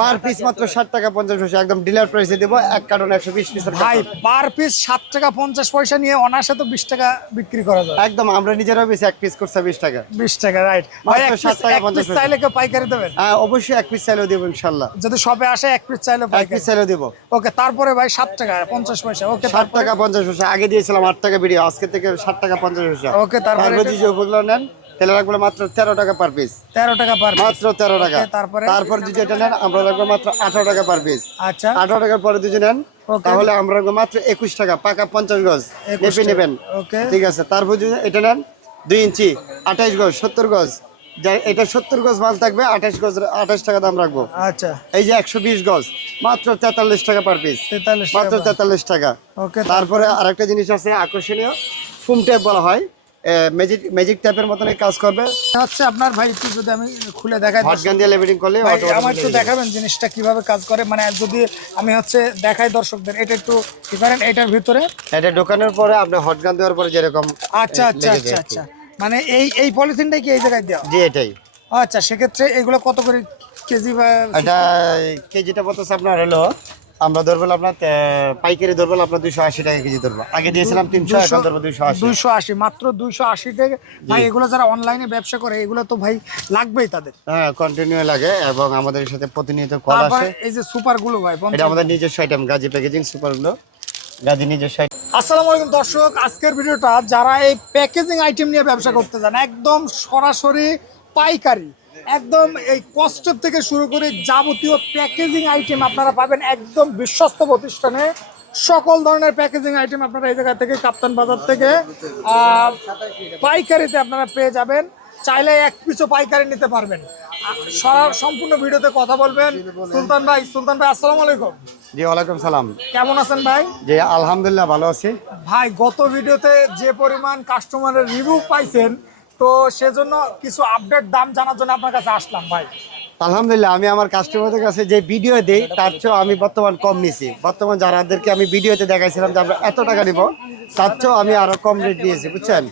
Per piece মাত্র ষাট টাকা পঞ্চাশ পয়সা। একদম ডিলার প্রাইসে দেবো এক কার্টন একশো বিশ পিস ভাই পার পিস সাত টাকা পঞ্চাশ পয়সা নিয়ে অনায়াসে তো বিশ টাকা বিক্রি করা যায়। একদম আমরা নিজেরাও বেশি এক পিস করছে বিশ টাকা। বিশ টাকা রাইট ভাই মাত্র 7 টাকা পিস 50 পয়সা। চাইলে কেউ পাইকারি দেবেন? হ্যাঁ অবশ্যই এক পিস চাইলেও দেবো ইনশাল্লাহ। যদি সবে আসে এক পিস চাইলে এক পিস চাইলেও দেবো। ওকে তারপরে ভাই সাত টাকা পঞ্চাশ পয়সা ওকে ষাট টাকা পঞ্চাশ পয়সা। আগে দিয়েছিলাম আট টাকা ভিডিও আজকে থেকে ষাট টাকা পঞ্চাশ পয়সা। ওকে, তারপরে তারপর যে ওগুলো নেন। তেলে রাখব মাত্র তেরো টাকা পার পিস তেরো টাকা পার মাত্র তেরো টাকা। তারপরে? তারপর যদি এটা নেন আমরা রাখব মাত্র আঠারো টাকা পার পিস আচ্ছা। আঠারো টাকার পরে যদি নেন তাহলে আমরা রাখব মাত্র একুশ টাকা পাকা পঞ্চাশ গজ। 21 নেবেন। ঠিক আছে তারপর যদি এটা নেন দুই ইঞ্চি আঠাইশ গজ সত্তর গজ। যা এটা সত্তর গজ মাল থাকবে আঠাশ গজ আঠাশ টাকা দাম রাখব। আচ্ছা। এই যে একশো বিশ গজ মাত্র তেতাল্লিশ টাকা পার পিস তেতাল্লিশ মাত্র টাকা তেতাল্লিশ টাকা। ওকে তারপরে আরেকটা জিনিস আছে আকর্ষণীয়। ফুম ট্যাপ বলা হয়। ম্যাজিক ম্যাজিক ট্যাপের মতন কাজ করবে। হচ্ছে আপনার ভাই একটু যদি আমি খুলে দেখাই হটগান দিয়ে লেবেলিং করলে আমার একটু দেখাবেন জিনিসটা কীভাবে কাজ করে? মানে যদি আমি হচ্ছে দেখাই দর্শকদের এটা একটু কি করেন এটার ভিতরে? এটা ঢোকানোর পরে আপনি হটগান দেওয়ার পরে যেরকম আচ্ছা আচ্ছা আচ্ছা আচ্ছা। মানে এই এই পলিথিনটাই কি এই জায়গায় দেওয়া? জি এটাই। আচ্ছা সেক্ষেত্রে এগুলো কত করে কেজি বা এটা কেজিটা বলতেছে আপনার হলো আমরা ধরবো আপনার পাইকারি ধরবো আপনার দুইশো আশি টাকা কেজি ধরবো। আগে দিয়েছিলাম তিনশো এখন ধরবো দুইশো আশি। দুইশো আশি মাত্র দুইশো আশি থেকে ভাই এগুলো যারা অনলাইনে ব্যবসা করে এগুলো তো ভাই লাগবেই তাদের। হ্যাঁ কন্টিনিউ লাগে এবং আমাদের সাথে প্রতিনিয়ত কল আসে। এই যে সুপারগুলো ভাই এটা আমাদের নিজস্ব আইটেম গাজী প্যাকেজিং সুপারগুলো। গাজী নিজস্ব। আসসালামু আলাইকুম দর্শক আজকের ভিডিওটা যারা এই প্যাকেজিং আইটেম নিয়ে ব্যবসা করতে চান একদম সরাসরি পাইকারি একদম এই কস্টেপ থেকে শুরু করে যাবতীয় প্যাকেজিং আইটেম আপনারা পাবেন একদম বিশ্বস্ত প্রতিষ্ঠানে। সকল ধরনের প্যাকেজিং আইটেম আপনারা এই জায়গা থেকে কাপ্তান বাজার থেকে পাইকারিতে আপনারা পেয়ে যাবেন। চাইলে এক পিছু পাইকারি নিতে পারবেন। সম্পূর্ণ ভিডিওতে কথা বলবেন। সুলতান ভাই সুলতান ভাই আসসালামু আলাইকুম। জি ওয়ালাইকুম সালাম। কেমন আছেন ভাই? জি আলহামদুলিল্লাহ ভালো আছি। ভাই গত ভিডিওতে যে পরিমাণ কাস্টমারের রিভিউ পাইছেন তো সেজন্য কিছু আপডেট দাম জানার জন্য আপনার কাছে আসলাম ভাই। আলহামদুলিল্লাহ, আমি আমার কাস্টমারদের কাছে যে ভিডিও দিই, তার চেয়েও আমি বর্তমান কম নিছি। বর্তমান যারাদেরকে আমি ভিডিওতে দেখাইছিলাম যে আমরা এত টাকা নিব, তার চেয়েও আমি আরও কম রেট দিয়েছি, বুঝছেন?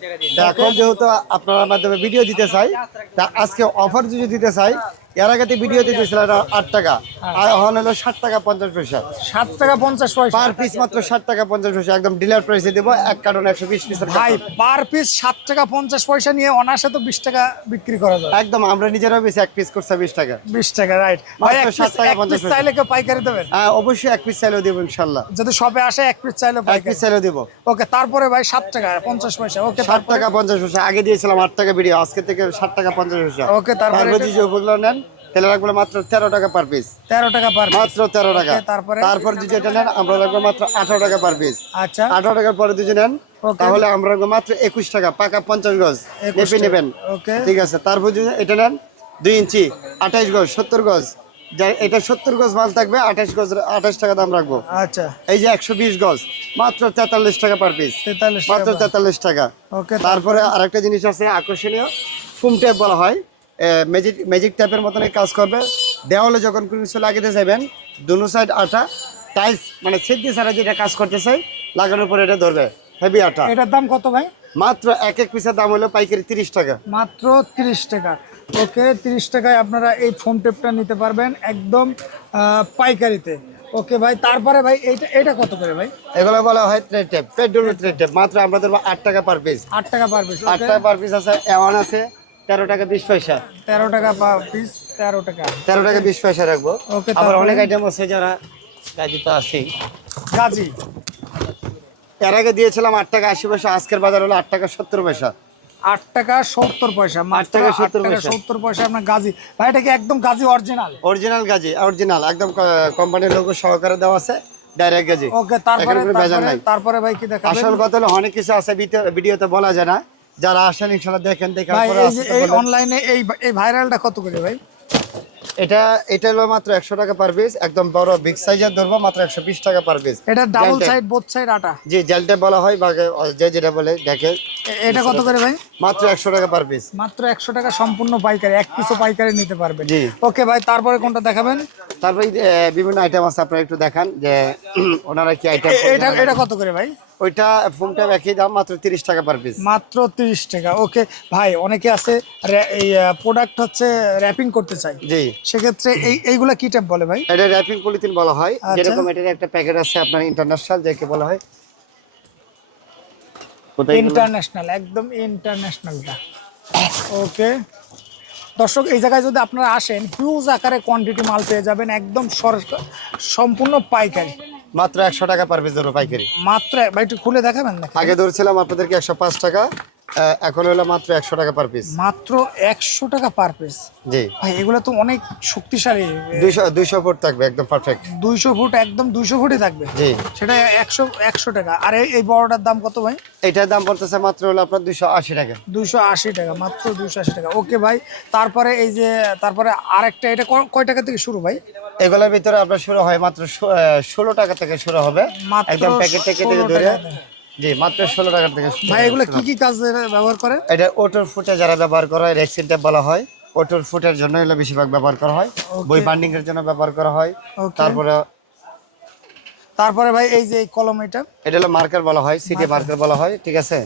এখন যেহেতু আপনার মাধ্যমে ভিডিও দিতে চাই, তা আজকে অফার যদি দিতে চাই এর ভিডিওতে দিয়েছিলাম আট টাকা। আর এখন হলো ষাট টাকা পঞ্চাশ পয়সা। সাত টাকা পঞ্চাশ পয়সা। পার পিস মাত্র ষাট টাকা পঞ্চাশ পয়সা। একদম ডিলার প্রাইসে দেবো এক কার্টন একশো বিশ পিসের ভাই পার পিস সাত টাকা পঞ্চাশ পয়সা নিয়ে অনায়াসে তো বিশ টাকা বিক্রি করা যায়। একদম আমরা বেশি এক পিস করছে বিশ টাকা। বিশ টাকা রাইট ভাই সাত টাকা পঞ্চাশ চাইলে কেউ পাইকারি দেবেন? হ্যাঁ অবশ্যই এক পিস চাইলেও দেবো ইনশাল্লাহ। যদি সবে আসে এক পিস চাইলে এক পিস চাইলেও দেবো। ওকে তারপরে ভাই সাত টাকা পঞ্চাশ পয়সা। ওকে ষাট টাকা পঞ্চাশ পয়সা। আগে দিয়েছিলাম আট টাকা ভিডিও আজকে থেকে ষাট টাকা পঞ্চাশ পয়সা। ওকে তারপরে নেন রাখব মাত্র তেরো টাকা পার পিস তেরো টাকা পার মাত্র তেরো টাকা। তারপরে? তারপর যদি এটা নেন আমরা রাখব মাত্র আঠারো টাকা পার পিস আচ্ছা। আঠারো টাকার পরে যদি নেন তাহলে আমরা রাখব মাত্র একুশ টাকা পাকা পঞ্চাশ গজ। 21 নেবেন। ওকে ঠিক আছে। তারপর যদি এটা নেন দুই ইঞ্চি আঠাইশ গজ সত্তর গজ। এটা সত্তর গজ মাল থাকবে আঠাশ গজ আঠাশ টাকা দাম রাখব। আচ্ছা। এই যে একশো বিশ গজ মাত্র তেতাল্লিশ টাকা পার পিস তেতাল্লিশ মাত্র তেতাল্লিশ টাকা। ওকে তারপরে আরেকটা জিনিস আছে আকর্ষণীয়। ফুম ট্যাপ বলা হয়। ম্যাজিক ম্যাজিক ট্যাপের মতন কাজ করবে। দেওয়ালে যখন কোনো কিছু লাগাতে যাবেন দুনো সাইড আটা টাইলস মানে সিদ্ধি ছাড়া যেটা কাজ করতে চাই লাগানোর পরে এটা ধরবে হেভি আটা। এটার দাম কত ভাই? মাত্র এক এক পিসের দাম হলো পাইকারি তিরিশ টাকা। মাত্র তিরিশ টাকা। ওকে তিরিশ টাকায় আপনারা এই ফোম টেপটা নিতে পারবেন একদম পাইকারিতে। ওকে ভাই তারপরে ভাই এইটা এটা কত করে ভাই? এগুলো বলা হয় thread tape petrol thread tape মাত্র আমরা ধরবো আট টাকা পার পিস আট টাকা পার পিস আট টাকা পার পিস আছে এমন আছে তেরো টাকা বিশ পয়সা। তেরো টাকা পিস তেরো টাকা। তেরো টাকা বিশ পয়সা রাখব। ওকে, আবার? অনেক আইটেম আছে যারা কাজী তো আছেই। গাজি? এর আগে দিয়েছিলাম আট টাকা আশি পয়সা আজকের বাজার হলো আট টাকা সত্তর পয়সা। আট টাকা সত্তর পয়সা টাকা 70 পয়সা। সত্তর পয়সা আপনার গাজি। ভাই এটা কি একদম Gazi original original Gazi original একদম কোম্পানির লোগো সহকারে দেওয়া আছে ডাইরেক্ট গাজি। ওকে তারপরে তারপরে ভাই কি দেখাবেন? আসল কথা হলো অনেক কিছু আছে ভিডিও- ভিডিওতে বলা যায় না। যারা আসেন ইনশাল্লাহ দেখেন দেখার ভাই এই যে এই অনলাইনে এই এই ভাইরালটা কত করে ভাই? এটা এটা হলো মাত্র একশো টাকা পার পিস একদম বড় বিগ সাইজের ধরবো মাত্র একশো বিশ টাকা পার পিস এটা ডাবল সাইড বোথ সাইড আটা? জি জেলটে বলা হয় বা যে যেটা বলে দেখে। এটা কত করে ভাই? মাত্র একশো টাকা পার পিস মাত্র একশো টাকা সম্পূর্ণ পাইকারি এক পিসও পাইকারি নিতে পারবেন। জি। ওকে ভাই তারপরে কোনটা দেখাবেন? তারপরে বিভিন্ন আইটেম আছে আপনারা একটু দেখান যে ওনারা কি আইটেম এটা এটা কত করে ভাই? ওইটা ফোনটা ট্যাপ একই দাম মাত্র তিরিশ টাকা পার পিস মাত্র তিরিশ টাকা ওকে। ভাই অনেকে আছে এই প্রোডাক্ট হচ্ছে র্যাপিং করতে চাই জি। সেক্ষেত্রে এই এইগুলা কি টাইপ বলে ভাই? এটা র্যাপিং পলিথিন বলা হয়। আচ্ছা। যেরকম এটার একটা প্যাকেট আছে আপনার ইন্টারন্যাশনাল যাকে বলা হয়। ইন্টারন্যাশনাল একদম ইন্টারন্যাশনালটা ওকে। দর্শক এই জায়গায় যদি আপনারা আসেন হিউজ আকারে কোয়ান্টিটি মাল পেয়ে যাবেন একদম সম্পূর্ণ পাইকারি। মাত্র একশো টাকা পার পিস ধরো পাইকারি। মাত্র ভাই একটু খুলে দেখাবেন না আগে ধরছিলাম আপনাদেরকে একশো পাঁচ টাকা এখন হলো মাত্র একশো টাকা পার পিস মাত্র একশো টাকা পার পিস জি। ভাই এগুলো তো অনেক শক্তিশালী। দুইশো দুইশো ফুট থাকবে একদম পারফেক্ট দুইশো ফুট একদম দুইশো ফুটই থাকবে? জি। সেটা একশো একশো টাকা। আর এই- এই বড়টার দাম কত ভাই? এটার দাম পড়তেছে মাত্র হলো আপনার দুইশো আশি টাকা। দুইশো আশি টাকা মাত্র দুইশো আশি টাকা। ওকে ভাই তারপরে এই যে তারপরে আরেকটা এটা কয় টাকা থেকে শুরু ভাই? এগুলোর ভিতরে আপনার শুরু হয় মাত্র ষোলো টাকা থেকে শুরু হবে। একদম প্যাকেট থেকে 16 ধরে জি মাত্র ষোলো টাকা থেকে ভাই এগুলো কি কি কাজে ব্যবহার করে? এটা ওটোর ফুটে যারা ব্যবহার করা হয় রেক্সিন ট্যাপ বলা হয় ওটোর ফুটের জন্য এগুলো বেশিরভাগ ব্যবহার করা হয়। বই বান্ডিং এর জন্য ব্যবহার করা হয়। তারপরে তারপরে ভাই এই যে কলম এটা? এটা হলো মার্কার বলা হয় সিটি মার্কার বলা হয় ঠিক আছে?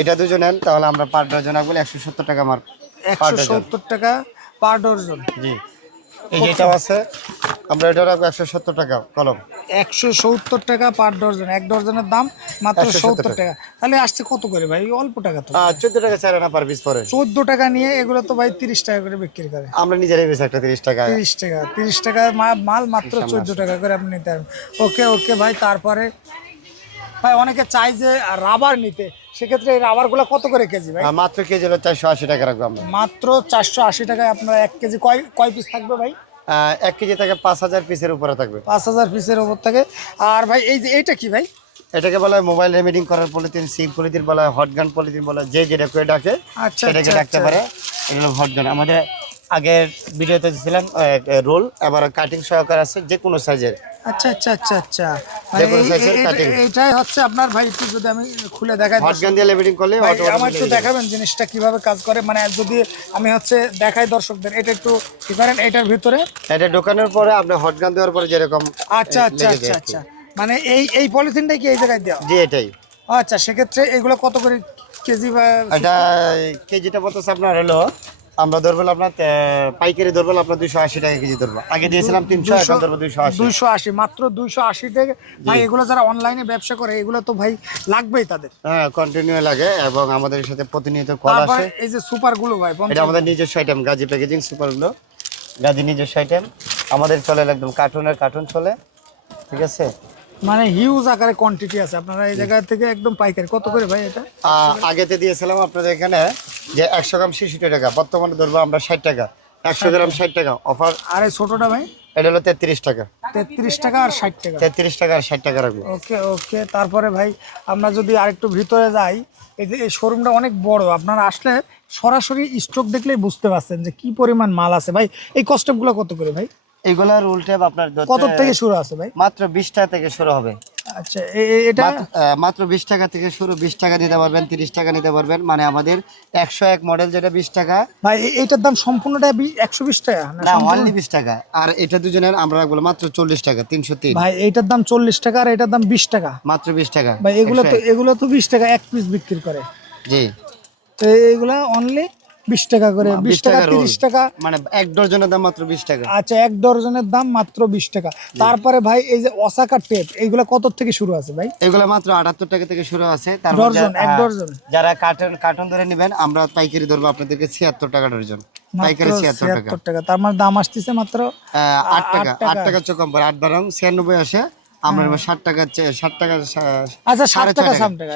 এটা দুজন নেন তাহলে আমরা পার ডজন বলে একশো সত্তর টাকা মার্ক একশো সত্তর টাকা পার ডজন জি। এই যেটাও আছে। আমরা এটা রাখব একশো সত্তর টাকা কলম। একশো সত্তর টাকা পার ডজন এক ডজনের দাম মাত্র সত্তর টাকা। তাহলে আসছে কত করে ভাই? অল্প টাকা তো। চোদ্দ টাকা চার আনা পার পিস পরে। চোদ্দ টাকা নিয়ে এগুলো তো ভাই তিরিশ টাকা করে বিক্রি করে। আমরা নিজেরাই বেশি একটা তিরিশ টাকা। তিরিশ টাকা তিরিশ টাকা মাল মাত্র চোদ্দ টাকা করে আপনি নিতে পারবেন। ওকে ওকে ভাই তারপরে ভাই অনেকে চাই যে রাবার নিতে। সেক্ষেত্রে এই রাবারগুলো কত করে কেজি ভাই? মাত্র কেজি হলো চারশো আশি টাকা রাখব আমরা। মাত্র চারশো আশি টাকায় আপনার এক কেজি কয় কয় পিস থাকবে ভাই? এক কেজি থাকে পাঁচ হাজার পিসের উপরে থাকবে। পাঁচ হাজার পিসের উপর থাকে। আর ভাই এই যে এইটা কি ভাই? এটাকে বলা হয় মোবাইল রেমিডিং করার পলিথিন সিম পলিথিন বলা হয় হট গান পলিথিন বলা হয় যে যেটা করে ডাকে আচ্ছা, সেটাকে আচ্ছা, ডাকতে আচ্ছা। পারে। এটা হলো হট গান আমাদের আগের ভিডিওতে ছিলাম রোল আবার কাটিং সহকার আছে যে কোনো সাইজের আচ্ছা আচ্ছা আচ্ছা আচ্ছা। এইটাই হচ্ছে আপনার ভাই একটু যদি আমি খুলে দেখাই করলে আমার একটু দেখাবেন জিনিসটা কীভাবে কাজ করে? মানে যদি আমি হচ্ছে দেখাই দর্শকদের এটা একটু কি করেন এটার ভিতরে? এটা ঢোকানোর পরে আপনি হট গান দেওয়ার পরে যেরকম আচ্ছা আচ্ছা আচ্ছা। আচ্ছা। মানে এই এই পলিথিনটাই কি এই জায়গায় দেওয়া? জি এটাই। আচ্ছা সেক্ষেত্রে এগুলো কত করে কেজি বা এটা কেজিটা বলতেছে আপনার হলো আমরা ধরবো আপনার পাইকারি ধরবো আপনার দুইশো আশি টাকা কেজি ধরবো। আগে দিয়েছিলাম তিনশো এখন ধরবো দুইশো আশি। দুইশো আশি মাত্র দুইশো আশি টাকা। ভাই এগুলো যারা অনলাইনে ব্যবসা করে এগুলো তো ভাই লাগবেই তাদের। হ্যাঁ কন্টিনিউ লাগে এবং আমাদের সাথে প্রতিনিয়ত কল আসে। এই যে সুপারগুলো ভাই এটা আমাদের নিজস্ব আইটেম গাজি প্যাকেজিং সুপারগুলো গাজি নিজস্ব আইটেম আমাদের চলে একদম কার্টুনের কার্টুন চলে ঠিক আছে? মানে হিউজ আকারে কোয়ান্টিটি আছে। আপনারা এই জায়গা থেকে একদম পাইকারি। কত করে ভাই এটা? আগেতে দিয়েছিলাম আপনাদের এখানে যে একশো গ্রাম ছেষট্টি টাকা বর্তমানে ধরবো আমরা ষাট টাকা। একশো গ্রাম ষাট টাকা। অফার আর এই ছোটটা ভাই? এটা হলো তেত্রিশ টাকা। তেত্রিশ টাকা আর ষাট টাকা। তেত্রিশ টাকা আর ষাট টাকা রাখব। ওকে ওকে। তারপরে ভাই আমরা যদি আরেকটু ভিতরে যাই এই যে এই শোরুমটা অনেক বড়। আপনারা আসলে সরাসরি স্টক দেখলেই বুঝতে পারছেন যে কি পরিমাণ মাল আছে। ভাই এই কস্টেপগুলো কত করে ভাই? এগুলার উল্টে আপনার ধরতে- কত থেকে শুরু আছে ভাই? মাত্র বিশ টাকা থেকে শুরু হবে। আচ্ছা এটা? মাত্র- আহ, মাত্র বিশ টাকা থেকে শুরু বিশ টাকা নিতে পারবেন তিরিশ টাকা নিতে পারবেন মানে আমাদের একশো এক মডেল যেটা বিশ টাকা। ভাই এ- এইটার দাম সম্পূর্ণটা একশো বিশ টাকা না না অনলি বিশ টাকা। আর এটা দুজনের আমরা রাখব মাত্র চল্লিশ টাকা তিনশো তিন। ভাই এটার দাম চল্লিশ টাকা আর এটার দাম বিশ টাকা। মাত্র বিশ টাকা ভাই এগুলো তো এগুলো তো বিশ টাকা এক পিস বিক্রি করে। জি। তো এইগুলা অনলি বিশ টাকা করে বিশ টাকা তিরিশ টাকা। মানে এক ডজনের দাম মাত্র বিশ টাকা। আচ্ছা এক ডজনের দাম মাত্র বিশ টাকা। তারপরে ভাই এই যে অসাকা টেপ এইগুলা কত থেকে শুরু আছে ভাই? এগুলো মাত্র আটাত্তর টাকা থেকে শুরু আছে। এক ডর্জন। যারা কার্টন কার্টন ধরে নেবেন আমরা পাইকারি ধরবো আপনাদেরকে ছিয়াত্তর টাকা ডর্জন। পাইকারি ছিয়াত্তর টাকা। তার মানে দাম আসতেছে মাত্র আট টাকা আট টাকা। চোখ আট বারং ছিয়ানব্বই আসে। আমরা এবার ষাট টাকা ষাট টাকা আচ্ছা টাকা সাড়ে ছয় টাকা।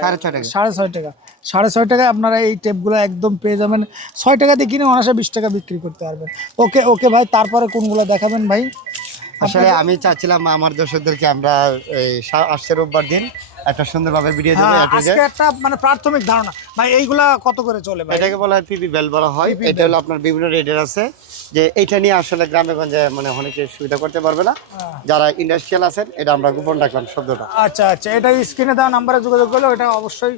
সাড়ে ছয় টাকা। সাড়ে ছয় টাকায় আপনারা এই টেপগুলো একদম পেয়ে যাবেন। ছয় টাকা দিয়ে কিনে অনাসে বিশ টাকা বিক্রি করতে পারবেন। ওকে ওকে ভাই তারপরে কোনগুলো দেখাবেন ভাই? আসলে আমি চাচ্ছিলাম আমার দর্শকদেরকে আমরা এই আসছে রোববার দিন একটা সুন্দরভাবে ভিডিও দেবো হ্যাঁ। আজকে একটা মানে প্রাথমিক ধারণা। ভাই এইগুলা কত করে চলে ভাই? এটাকে বলা হয় পিপি বেল বলা হয়। এটা হলো আপনার বিভিন্ন রেটের আছে। যে এইটা নিয়ে আসলে গ্রামে গঞ্জে মানে অনেকে সুবিধা করতে পারবে না। হ্যাঁ। যারা ইন্ডাস্ট্রিয়াল আছেন এটা আমরা গোপন রাখলাম শব্দটা। আচ্ছা আচ্ছা এটা স্ক্রিনে দেওয়া নাম্বারে যোগাযোগ করলে এটা অবশ্যই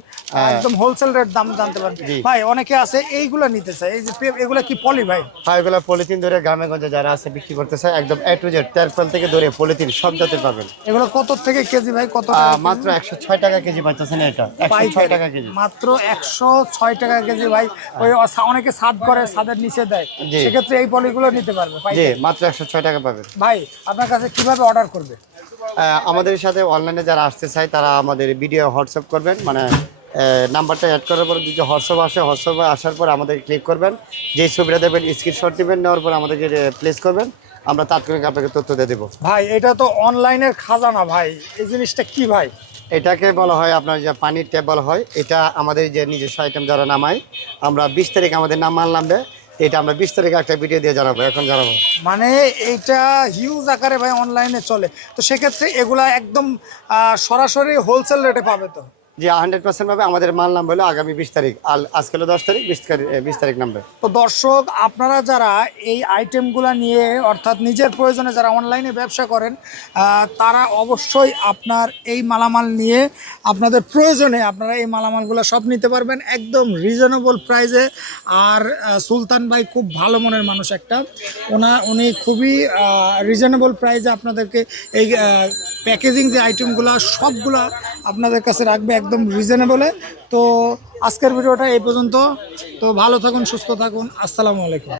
একদম হোলসেল রেট দাম জানতে পারবেন ভাই অনেকে আছে এইগুলো নিতে চায়। এই যে এগুলো কি পলি ভাই? হ্যাঁ এগুলো পলিথিন ধরে গ্রামে গঞ্জে যারা আছে বিক্রি করতেছে একদম এ টু জেড তেরপল থেকে ধরে পলিথিন সব জাতের পাবেন। এগুলো কত থেকে কেজি ভাই? কত মাত্র একশো ছয় টাকা কেজি পাচ্ছেন এটা। একশো ছয় টাকা কেজি। মাত্র একশো ছয় টাকা কেজি ভাই। ওই অনেকে সাদ করে সাদের নিচে দেয়। সেক্ষেত্রে এই পলিগুলো নিতে পারবে জি মাত্র একশো ছয় টাকা পাবেন। ভাই আপনার কাছে কীভাবে অর্ডার করবে? আমাদের সাথে অনলাইনে যারা আসতে চায় তারা আমাদের ভিডিও হোয়াটসঅ্যাপ করবেন মানে নাম্বারটা অ্যাড করার পর যদি হোয়াটসঅ্যাপ আসে হোয়াটসঅ্যাপে আসার পর আমাদের ক্লিক করবেন। যেই ছবিটা দেবেন স্ক্রিনশট দিবেন নেওয়ার পর আমাদেরকে প্লেস করবেন। আমরা তাৎক্ষণিক আপনাকে তথ্য দিয়ে দেবো। ভাই এটা তো অনলাইনের খাজানা ভাই। এই জিনিসটা কি ভাই? এটাকে বলা হয় আপনার যে পানির ট্যাপ বলা হয় এটা আমাদের যে নিজস্ব আইটেম যারা নামাই আমরা বিশ তারিখ আমাদের নাম মানলাম বে। এটা আমরা বিশ তারিখে একটা ভিডিও দিয়ে জানাব, এখন জানাব। মানে এটা হিউজ আকারে ভাই অনলাইনে চলে। তো সেক্ষেত্রে এগুলা একদম সরাসরি হোলসেল রেটে পাবে তো? যে হান্ড্রেড পার্সেন্ট ভাবে আমাদের মাল নাম হলো আগামী বিশ তারিখ আর আজকে হলো দশ তারিখ, বিশ বিশ তারিখ নামবে তো দর্শক, আপনারা যারা এই আইটেমগুলো নিয়ে, অর্থাৎ নিজের প্রয়োজনে যারা অনলাইনে ব্যবসা করেন তারা অবশ্যই আপনার এই মালামাল নিয়ে আপনাদের প্রয়োজনে আপনারা এই মালামালগুলো সব নিতে পারবেন একদম রিজনেবল প্রাইসে আর সুলতান ভাই খুব ভালো মনের মানুষ একটা। ওনা, উনি খুবই রিজনেবল প্রাইসে আপনাদেরকে এই প্যাকেজিং যে আইটেমগুলো সবগুলো আপনাদের কাছে রাখবে একদম রিজনেবলে তো আজকের ভিডিওটা এই পর্যন্ত। তো ভালো থাকুন সুস্থ থাকুন। আসসালামু আলাইকুম।